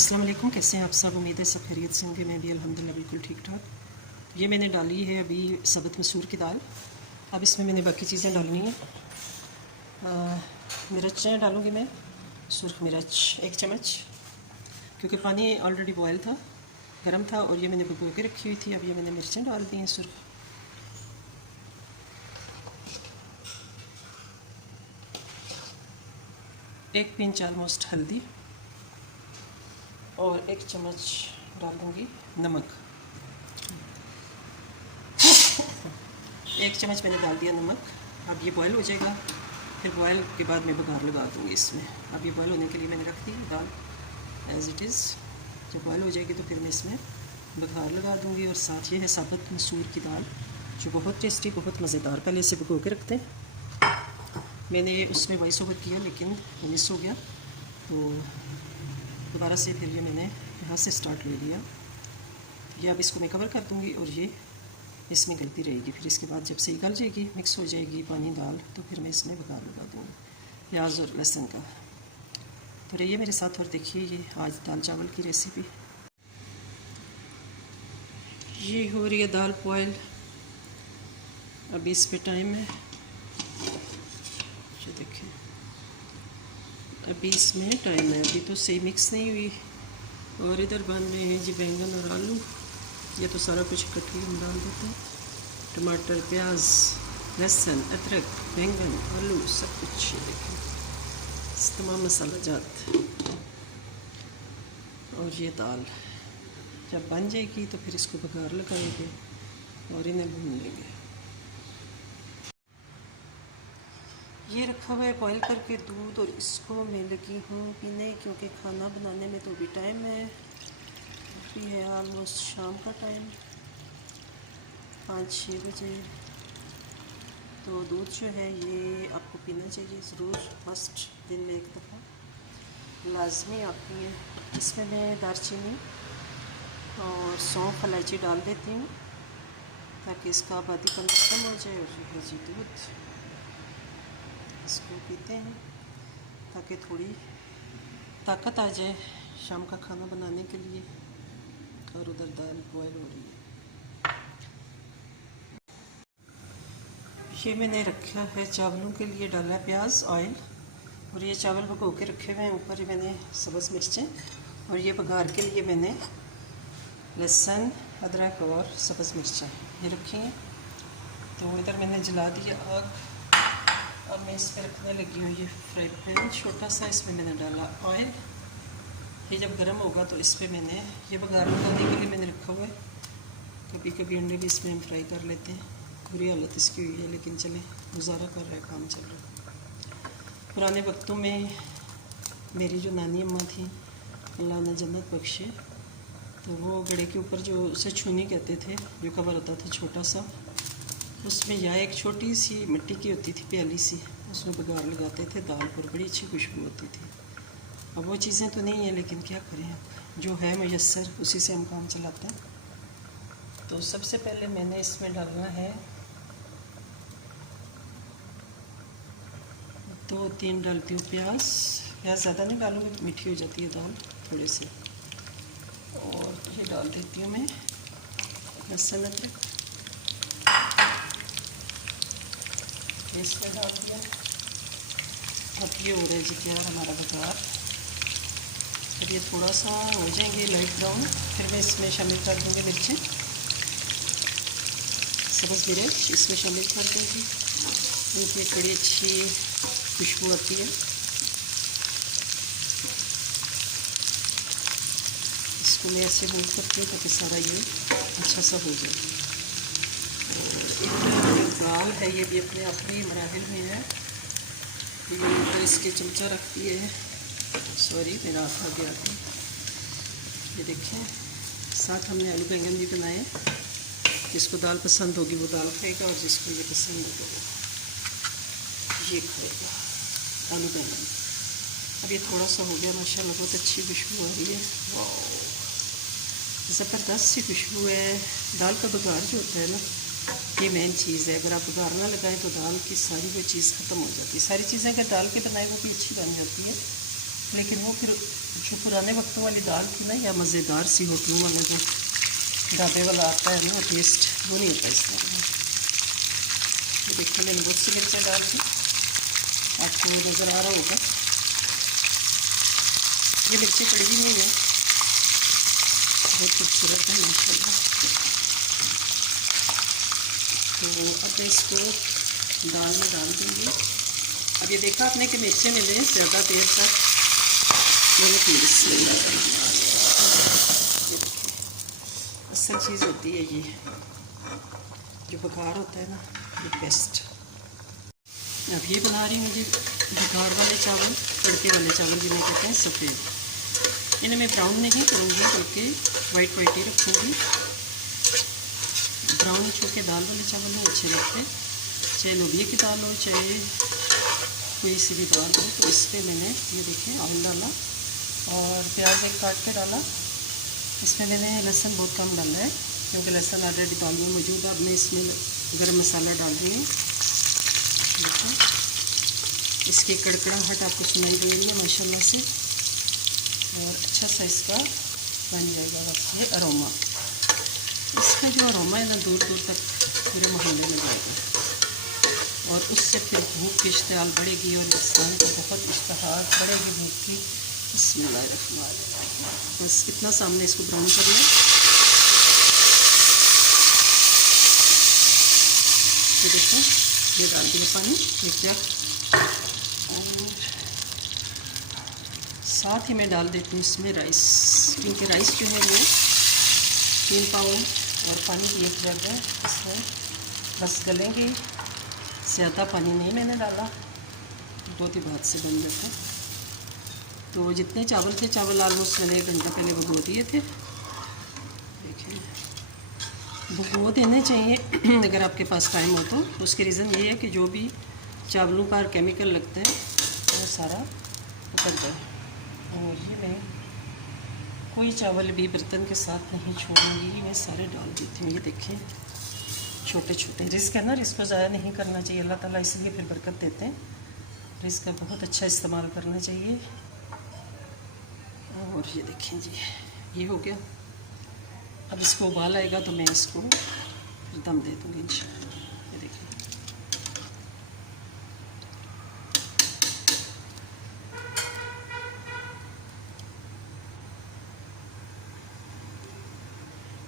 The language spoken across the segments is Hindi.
अस्सलाम वालेकुम। कैसे हैं आप सब? उम्मीद है सब खैरियत से होंगे। मैं भी अल्हम्दुलिल्लाह बिल्कुल ठीक ठाक। ये मैंने डाली है अभी सबत मसूर की दाल। अब इसमें मैंने बाकी चीज़ें डालनी है। मिर्चें डालूँगी मैं, सुरख मिर्च 1 चम्मच, क्योंकि पानी ऑलरेडी बॉयल था, गर्म था और ये मैंने भिगो के रखी हुई थी। अब ये मैंने मिर्चें डाल दी हैं सुरख। एक पिंच ऑलमोस्ट हल्दी और 1 चम्मच डाल दूँगी नमक। 1 चम्मच मैंने डाल दिया नमक। अब ये बॉयल हो जाएगा, फिर बॉयल के बाद मैं बघार लगा दूँगी इसमें। अब ये बॉयल होने के लिए मैंने रख दी दाल एज इट इज़। जब बॉयल हो जाएगी तो फिर मैं इसमें बघार लगा दूँगी। और साथ ये है साबुत मसूर की दाल, जो बहुत टेस्टी, बहुत मज़ेदार। पहले इसे भिगो के रखते हैं। मैंने उसमें वॉइस ओवर किया लेकिन मिस हो गया, तो दोबारा से फिर ये मैंने यहाँ से स्टार्ट ले लिया। ये अब इसको मैं कवर कर दूँगी और ये इसमें गलती रहेगी। फिर इसके बाद जब से गल जाएगी, मिक्स हो जाएगी पानी दाल, तो फिर मैं इसमें बघार लगा दूँगी प्याज और लहसुन का। तो रहिए मेरे साथ और देखिए ये आज दाल चावल की रेसिपी। ये हो रही है दाल बॉयल। अभी इस पे टाइम है, ये देखें, अभी इसमें टाइम है, अभी तो सही मिक्स नहीं हुई। और इधर बन रहे हैं जी बैंगन और आलू। ये तो सारा कुछ इकट्ठे हम डाल देते हैं, टमाटर, प्याज, लहसुन, अदरक, बैंगन, आलू, सब कुछ। ये देखें, तमाम मसाला जात। और ये दाल जब बन जाएगी तो फिर इसको बघार लगाएंगे और इन्हें भून लेंगे। ये रखा हुआ है बॉयल करके दूध, और इसको मैं लगी हूँ पीने, क्योंकि खाना बनाने में तो भी टाइम है। अभी है ऑलमोस्ट शाम का टाइम, 5-6 बजे। तो दूध जो है ये आपको पीना चाहिए ज़रूर, मस्ट, दिन में 1 दफ़ा लाजमी आपकी है। इसमें मैं दालचीनी और सौंफ, इलायची डाल देती हूँ ताकि इसका आबादीपन कम हो जाए। और ये है जी दूध, इसको पीते हैं ताकि थोड़ी ताकत आ जाए शाम का खाना बनाने के लिए। और उधर दाल बॉयल हो रही है। ये मैंने रखा है चावलों के लिए, डाला है प्याज, ऑयल, और ये चावल भिगो के रखे हुए हैं। ऊपर मैंने सब्ज़ मिर्चें, और ये बघार के लिए मैंने लहसुन, अदरक और सब्ज़ मिर्चें ये रखी हैं। तो इधर मैंने जला दिया आग। अब मैं इस पर रखने लगी हूँ ये फ्राई पैन छोटा सा, इसमें मैंने डाला ऑयल। ये जब गर्म होगा तो इस पर मैंने ये बघार लगाने के लिए मैंने रखा हुआ है। कभी कभी अंडे भी इसमें हम फ्राई कर लेते हैं। बुरी हालत इसकी हुई है लेकिन चले, गुजारा कर रहा है, काम चल रहा है। पुराने वक्तों में मेरी जो नानी अम्मा थी, अल्लाह ने जन्नत बख्शे, तो वो गड़े के ऊपर जो उसे छूनी कहते थे, जो कवर होता था छोटा सा, उसमें या एक छोटी सी मिट्टी की होती थी प्याली सी, उसमें बघार लगाते थे दाल पर, बड़ी अच्छी खुशबू होती थी। अब वो चीज़ें तो नहीं हैं, लेकिन क्या करें, अब जो है मुयस्सर उसी से हम काम चलाते हैं। तो सबसे पहले मैंने इसमें डालना है 2-3 डालती हूँ प्याज। ज़्यादा नहीं डालूँगी, मीठी हो जाती है दाल थोड़ी सी। और ये डाल देती हूँ मैं लहसुन, अदरक, इसमें डाल दिया। अब ये हो रहा है जी तैयार हमारा बघार। जब ये थोड़ा सा हो जाएंगे लाइट ब्राउन, फिर मैं इसमें शामिल कर दूँगी मिर्चें, सब्ज़ मिर्च इसमें शामिल कर दूँगी। इनकी एक बड़ी अच्छी खुशबू आती है। इसको मैं ऐसे मूव करती हूँ ताकि सारा ये अच्छा सा हो जाए। और दाल है ये भी अपने अपने मराहिल में है। ये तो इसके चमचा रखती है, सॉरी मेरा हाथ आ गया था। ये देखें, साथ हमने आलू बैंगन भी बनाए। जिसको दाल पसंद होगी वो दाल खाएगा, और जिसको ये पसंद होगा वो ये खाएगा, आलू बैंगन। अब ये थोड़ा सा हो गया, माशाल्लाह बहुत अच्छी खुशबू आ रही है। वाह, ज़बरदस्त सी खुशबू है। दाल का बघार जो होता है ना, ये मेन चीज़ है। अगर आप बघार ना लगाएं तो दाल की सारी वो चीज़ ख़त्म हो जाती है। सारी चीज़ें अगर दाल के बनाए वो भी अच्छी बन जाती है, लेकिन वो फिर जो पुराने वक्तों वाली दाल थी ना, या मज़ेदार सी होटलों वाला जो ढाबे वाला आता है ना टेस्ट, वो नहीं होता इसमें। ये देखिए मैंने बहुत सी मिर्चें डाल दी, आपको नज़र आ रहा होगा। ये मिर्ची कड़वी नहीं है, बहुत खूबसूरत है माशाल्लाह। तो अब इसको दाल में डाल देंगे। अब ये देखा आपने कि मिर्चें मिले ज़्यादा देर तक मैंने पीस। ये देखिए असल चीज़ होती है ये, जो बघार होता है ना, ये बेस्ट। अब ये बना रही हूँ जी बघार वाले चावल, तड़के वाले चावल जिन्हें कहते हैं सफ़ेद। इन्हें मैं ब्राउन नहीं करूँगी बल्कि वाइट वाइट ही रखूँगी। ब्राउन चूँकि दाल वाले चावल हैं अच्छे लगते हैं, चाहे लोबिया की दाल हो चाहे कोई सी भी दाल हो। तो इस पर मैंने ये देखिए ऑयल डाला और प्याज एक काट के डाला। इसमें मैंने लहसुन बहुत कम डाला है क्योंकि लहसुन ऑलरेडी दाल में मौजूद है। अब मैं इसमें गरम मसाला डाल रही हूँ। देखो इसकी कड़कड़ाहट आपको सुनाई दे रही है माशाल्लाह से, और अच्छा सा इसका बन जाएगा बस ये अरोमा। इसका जो अरोमा है ना दूर दूर तक पूरे मोहल्ले में जाएगा, और उससे फिर भूख की इश्तिहाल बढ़ेगी और इंसान को बहुत इश्तहार बढ़ेगी भूख की। बिस्मिल्लाहिर्रहमानिर्रहीम। बस इतना सामने इसको ब्राउन करना है। ये देखो ये डाल दिया पानी एक जग, और साथ ही मैं डाल देती हूँ इसमें राइस, क्योंकि राइस जो है वो 3 पाउंड और पानी की एक जग है। इसमें बस गलेंगे, ज़्यादा पानी नहीं मैंने डाला, बहुत ही बात से बन जाता। तो जितने चावल थे, चावल ऑलमोस्ट मैंने 1 घंटा पहले भिगो दिए थे। देखिए भिगो देने चाहिए अगर आपके पास टाइम हो तो। उसके रीज़न ये है कि जो भी चावलों पर केमिकल लगते हैं वो सारा उतर जाए। और ये मैं कोई चावल भी बर्तन के साथ नहीं छोड़ूंगी, मैं सारे डाल देती हूँ। ये देखिए छोटे छोटे, रिस्क है ना, रिस्क को ज़ाया नहीं करना चाहिए। अल्लाह ताला इसलिए फिर बरकत देते हैं, रिस्क का बहुत अच्छा इस्तेमाल करना चाहिए। और ये देखें जी ये हो गया। अब इसको उबाल आएगा तो मैं इसको फिर दम दे दूँगी इंशाल्लाह। ये देखिए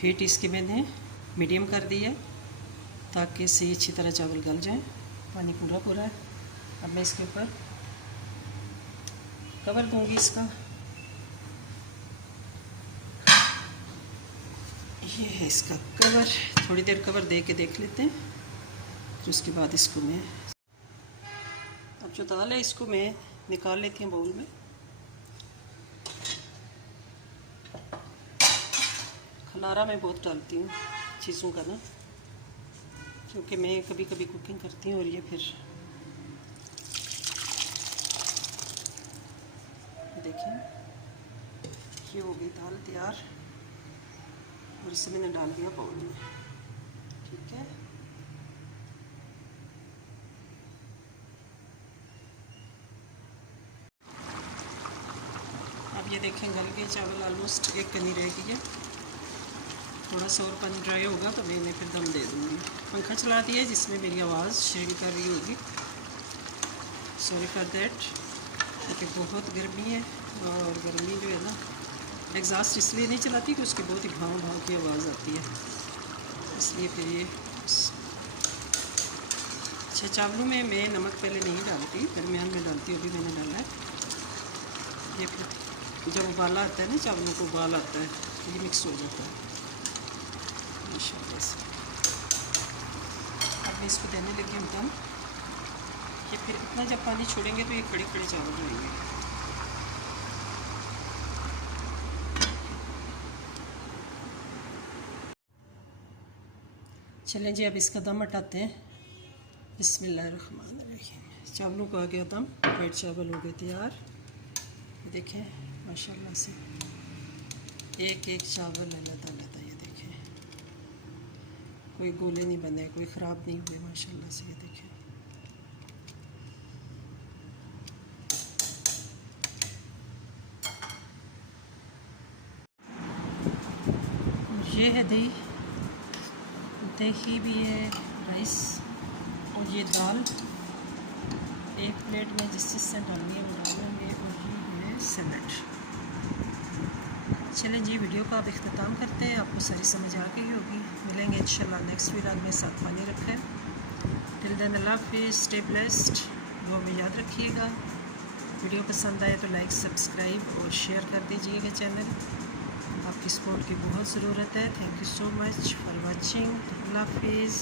हीट इसकी मैंने मीडियम कर दी है ताकि इससे अच्छी तरह चावल गल जाए। पानी पूरा पूरा है। अब मैं इसके ऊपर कवर दूंगी इसका। ये है इसका कवर। थोड़ी देर कवर दे के देख लेते हैं, फिर उसके बाद इसको मैं, अब जो दाल है इसको मैं निकाल लेती हूँ बाउल में। खलारा मैं बहुत डालती हूँ चीज़ों का ना, क्योंकि मैं कभी कभी कुकिंग करती हूँ। और ये फिर देखिए ये हो गई दाल तैयार, और इसे मैंने डाल दिया बाउल में। ठीक है, अब ये देखें गल गए चावल, ऑलमोस्ट एक कनी रह गई है। थोड़ा सा और पानी ड्राई होगा तो मैं फिर दम दे दूँगी। पंखा चला दिया है जिसमें मेरी आवाज़ शेयर कर रही होगी, सॉरी फॉर दैट, क्योंकि बहुत गर्मी है। और गर्मी जो है ना, एग्जॉस्ट इसलिए नहीं चलाती कि उसकी बहुत ही भाव भाव की आवाज़ आती है, इसलिए फिर ये। अच्छा चावलों में मैं नमक पहले नहीं डालती, दरमियान में डालती हूँ। अभी मैंने डाला है। ये फिर जब उबाला आता है ना, चावलों को उबाल आता है तो ये मिक्स हो जाता है माशाल्लाह से। अब मैं इसको देने लगी हूँ दम। ये फिर इतना जब पानी छोड़ेंगे तो ये खड़े खड़े चावल रहेंगे। चलें जी अब इसका दम हटाते हैं। बिस्मिल्लाहिर्रहमानिर्रहीम। चावलों को आ गया दम, वाइट चावल हो गए तैयार। देखें माशाल्लाह से एक एक चावल अलग-अलग। ये देखें कोई गोले नहीं बने, कोई ख़राब नहीं हुए माशाल्लाह से। ये देखें है दही, दही भी है, राइस और ये दाल एक प्लेट में जिस चीज़ से डालनी है वो डालेंगे, और ये है सैलड। चलें जी, वीडियो का अब इख्तिताम करते हैं। आपको सारी समझ आ गई होगी। मिलेंगे इंशाल्लाह नेक्स्ट व्लॉग में। साथ पानी रखें। टिल देन अल्लाह हाफिज़, स्टे ब्लेस्ड। वो में याद रखिएगा। वीडियो पसंद आए तो लाइक, सब्सक्राइब और शेयर कर दीजिएगा चैनल। आपकी सपोर्ट की बहुत ज़रूरत है। Thank you so much for watching. अल्लाह हाफिज़।